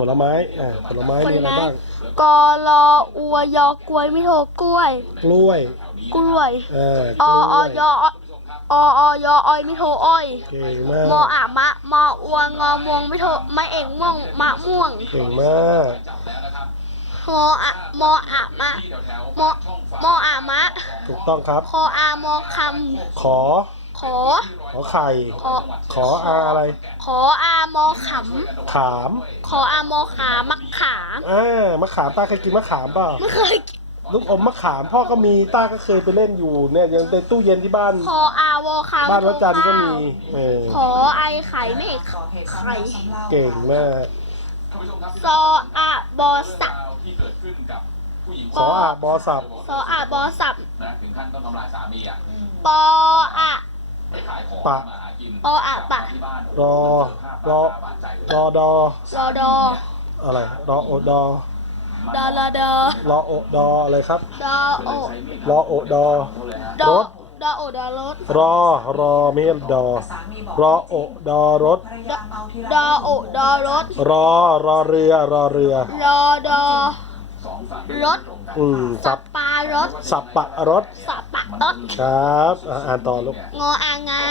ผลไม้อ่าผลไม้ผมีลอะไรไม้บ้าง กอรออัวยอกล้วยไม่โทรกล้วย กล้วยกล้วยเอออกอล้อวยยออออยออ้อยไม่โทรอ้อยเก่งมากมออะมะมออัวงอมวงไม่โทรไม่เอกม่วงมะม่วงเก่งมากมออะมออะมะมอมออะมะถูกต้องครับ คออามอคขอำ ขอ ขอไข่ ขอ ขออาอะไร ขออามอขขามำ ขออามอขามะขามอ่ามะขามต้าเคยกินมะขามเปล่าไม่เคยกินลูกอมมะขามพ่อก็มีต้าก็เคยไปเล่นอยู่เนี่ยยังในตู้เย็นที่บ้าน ขออาวอคามบ้านวัดจันทร์ก็มีเออขอไอไข่ไม่เอกไข่เก่งมาก ซออะบอสับที่เกิดขึ้นกับผู้หญิงขออาบอสับ ซออะบอสับนะถึงขั้นต้องทำร้ายสามีอะปออะไปขายของปะมาหากินปออะปะที่บ้านรอ รอบาดใจเลยรอดอ รอดออะไร รอโอดอ ดอรอดอรอโอดออะไรครับ ดอโอรอโอดอเลยฮะดอรถ ดอโอดอรถรอ รอไม่ใช่ดอสามีบอกรอโอดอรถภรรยาเมาทีไรดอโอดอรถรอ รอเรือ รอเรือ รอดอสองฝั่งรถ อืมสัสับบปา รถสับปะรถสับปะรถครับอะอ่านต่อลูก งออางา